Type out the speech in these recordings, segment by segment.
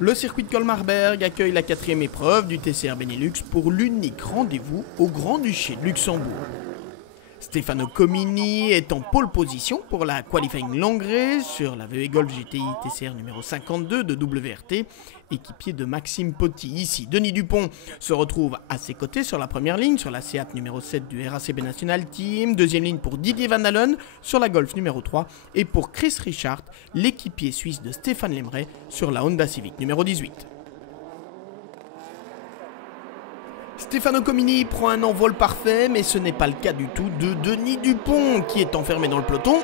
Le circuit de Colmar-Berg accueille la 4e épreuve du TCR Benelux pour l'unique rendez-vous au Grand-Duché de Luxembourg. Stefano Comini est en pole position pour la qualifying longue race sur la VW Golf GTI TCR numéro 52 de WRT, équipier de Maxime Potty. Ici, Denis Dupont se retrouve à ses côtés sur la première ligne, sur la Seat numéro 7 du RACB National Team. Deuxième ligne pour Didier Van Dalen sur la Golf numéro 3. Et pour Chris Richard, l'équipier suisse de Stéphane Lemray sur la Honda Civic numéro 18. Stefano Comini prend un envol parfait, mais ce n'est pas le cas du tout de Denis Dupont, qui est enfermé dans le peloton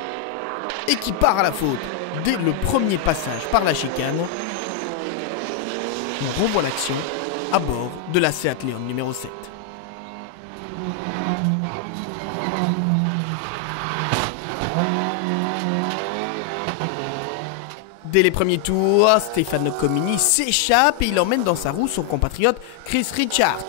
et qui part à la faute dès le premier passage par la chicane. On revoit l'action à bord de la Seat Leon numéro 7. Dès les premiers tours, Stefano Comini s'échappe et il emmène dans sa roue son compatriote Chris Richard.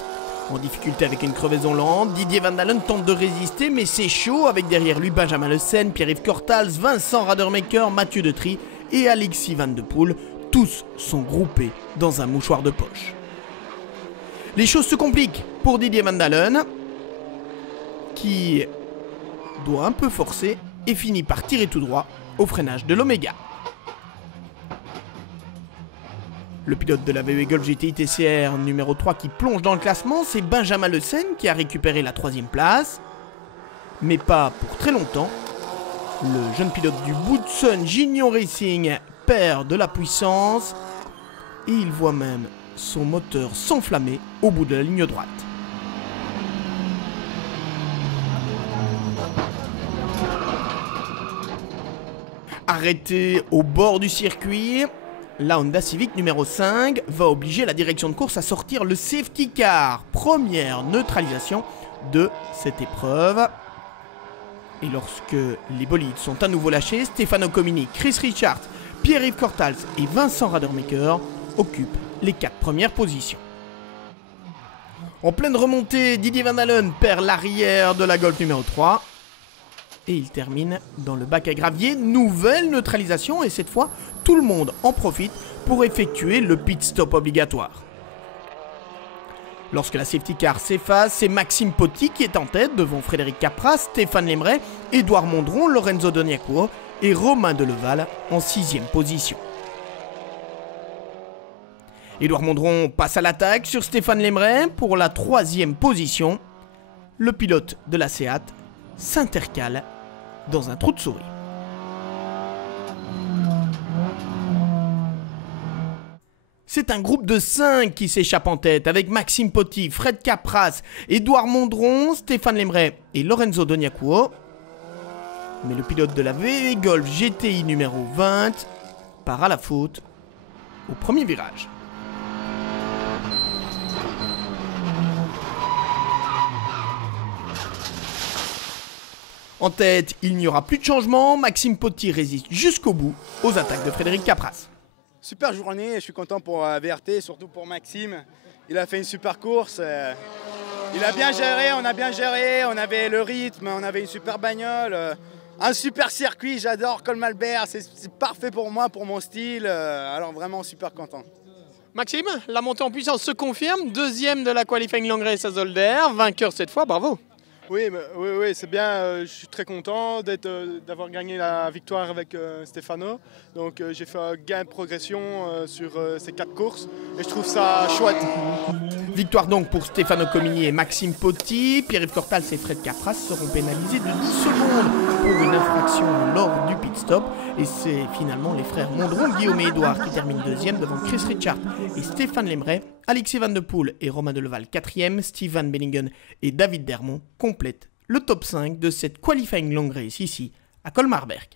En difficulté avec une crevaison lente, Didier Van Dalen tente de résister, mais c'est chaud avec derrière lui Benjamin Le Sen, Pierre-Yves Cortals, Vincent Radermaker, Mathieu Detry et Alexis Van de Poel. Tous sont groupés dans un mouchoir de poche. Les choses se compliquent pour Didier Van Dalen, qui doit un peu forcer et finit par tirer tout droit au freinage de l'Omega. Le pilote de la VW Golf GTI TCR numéro 3 qui plonge dans le classement, c'est Benjamin Le Sen qui a récupéré la 3e place. Mais pas pour très longtemps. Le jeune pilote du Boutson Gignon Racing perd de la puissance et il voit même son moteur s'enflammer au bout de la ligne droite. Arrêté au bord du circuit, la Honda Civic numéro 5 va obliger la direction de course à sortir le safety car. Première neutralisation de cette épreuve. Et lorsque les bolides sont à nouveau lâchés, Stefano Comini, Chris Richard, Pierre-Yves Cortals et Vincent Radermaker occupent les 4 premières positions. En pleine remontée, Didier Van Dalen perd l'arrière de la Golf numéro 3. Et il termine dans le bac à gravier. Nouvelle neutralisation et cette fois, tout le monde en profite pour effectuer le pit stop obligatoire. Lorsque la safety car s'efface, c'est Maxime Potty qui est en tête devant Frédéric Capras, Stéphane Lemray, Édouard Mondron, Lorenzo Doniacourt et Romain Deleval en 6e position. Édouard Mondron passe à l'attaque sur Stéphane Lemray pour la 3e position. Le pilote de la Seat s'intercale dans un trou de souris. C'est un groupe de 5 qui s'échappe en tête avec Maxime Potty, Fred Capras, Édouard Mondron, Stéphane Lemray et Lorenzo Doniacourt. Mais le pilote de la VW Golf GTI numéro 20 part à la faute au premier virage. En tête, il n'y aura plus de changement. Maxime Potty résiste jusqu'au bout aux attaques de Frédéric Capras. Super journée, je suis content pour VRT, surtout pour Maxime. Il a fait une super course. Il a bien géré, on a bien géré, on avait le rythme, on avait une super bagnole. Un super circuit, j'adore Colmar-Berg, c'est parfait pour moi, pour mon style. Alors vraiment super content. Maxime, la montée en puissance se confirme. 2e de la qualifying long race à Zolder, vainqueur cette fois, bravo. Oui, c'est bien. Je suis très content d'avoir gagné la victoire avec Stefano. Donc j'ai fait un gain de progression sur ces 4 courses et je trouve ça chouette. Victoire donc pour Stefano Comini et Maxime Potty. Pierre-Yves Cortals et Fred Capras seront pénalisés de 10 secondes pour une infraction lors du pit stop. Et c'est finalement les frères Mondron, Guillaume et Édouard qui terminent 2e devant Chris Richard et Stéphane Lemray. Alexis Van de Poel et Romain Deleval 4e, Steve Van Bellingen et David Dermont complètent le top 5 de cette qualifying long race ici à Colmar-Berg.